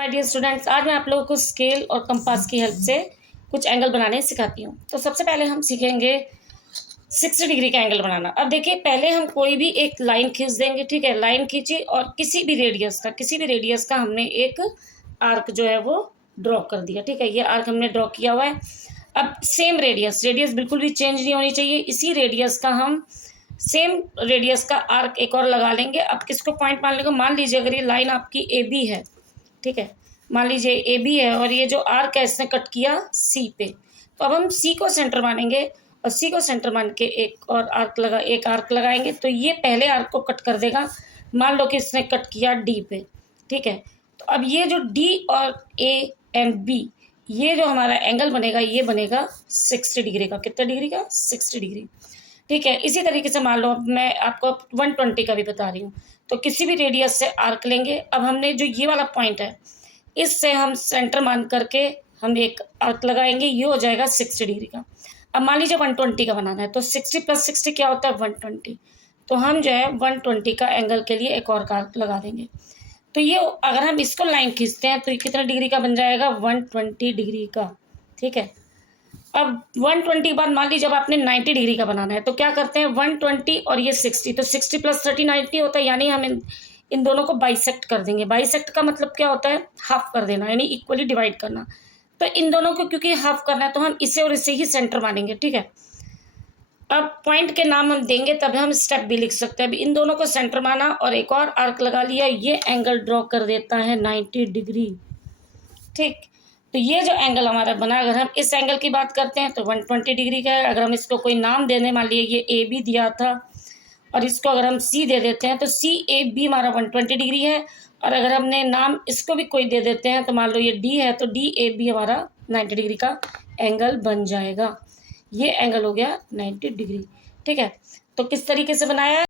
My dear students, आज मैं आप लोगों को स्केल और कंपास की हेल्प से कुछ एंगल बनाने सिखाती हूँ। तो सबसे पहले हम सीखेंगे 60 डिग्री का एंगल बनाना। अब देखिए, पहले हम कोई भी एक लाइन खींच देंगे, ठीक है। लाइन खींची और किसी भी रेडियस का हमने एक आर्क जो है वो ड्रॉ कर दिया, ठीक है। ये आर्क हमने ड्रॉ किया हुआ है। अब सेम रेडियस बिल्कुल भी चेंज नहीं होनी चाहिए। इसी रेडियस का हम सेम रेडियस का आर्क एक और लगा लेंगे। अब किसको पॉइंट मान लेंगे, मान लीजिए अगर ये लाइन आपकी ए बी है, ठीक है। मान लीजिए ए बी है और ये जो आर्क है इसने कट किया सी पे, तो अब हम सी को सेंटर मानेंगे और सी को सेंटर मान के एक आर्क लगाएंगे। तो ये पहले आर्क को कट कर देगा। मान लो कि इसने कट किया डी पे, ठीक है। तो अब ये जो डी और ए एंड बी, ये जो हमारा एंगल बनेगा, ये बनेगा 60 डिग्री का। कितने डिग्री का? 60 डिग्री, ठीक है। इसी तरीके से मान लो मैं आपको 120 का भी बता रही हूँ। तो किसी भी रेडियस से आर्क लेंगे। अब हमने जो ये वाला पॉइंट है, इससे हम सेंटर मान करके हम एक आर्क लगाएंगे, ये हो जाएगा 60 डिग्री का। अब मान लीजिए 120 का बनाना है, तो 60 + 60 क्या होता है? 120। तो हम जो है 120 का एंगल के लिए एक और आर्क लगा देंगे। तो ये अगर हम इसको लाइन खींचते हैं तो ये कितना डिग्री का बन जाएगा? 120 डिग्री का, ठीक है। अब 120 के बाद मान लीजिए जब आपने 90 डिग्री का बनाना है, तो क्या करते हैं? 120 और ये 60, तो 60 + 30 90 होता है। यानी हम इन दोनों को बाइसेक्ट कर देंगे। बाइसेक्ट का मतलब क्या होता है? हाफ कर देना, यानी इक्वली डिवाइड करना। तो इन दोनों को क्योंकि हाफ करना है, तो हम इसे और इसे ही सेंटर मानेंगे, ठीक है। अब पॉइंट के नाम हम देंगे, तब हम स्टेप भी लिख सकते हैं। अब इन दोनों को सेंटर माना और एक और आर्क लगा लिया, ये एंगल ड्रॉ कर देता है 90 डिग्री, ठीक। तो ये जो एंगल हमारा बना, अगर हम इस एंगल की बात करते हैं तो 120 डिग्री का है। अगर हम इसको कोई नाम देने, मान लिए ये ए बी दिया था और इसको अगर हम सी दे देते हैं, तो सी ए बी हमारा 120 डिग्री है। और अगर हमने नाम इसको भी कोई दे देते हैं, तो मान लो ये डी है, तो डी ए बी हमारा 90 डिग्री का एंगल बन जाएगा। ये एंगल हो गया 90 डिग्री, ठीक है। तो किस तरीके से बनाया है?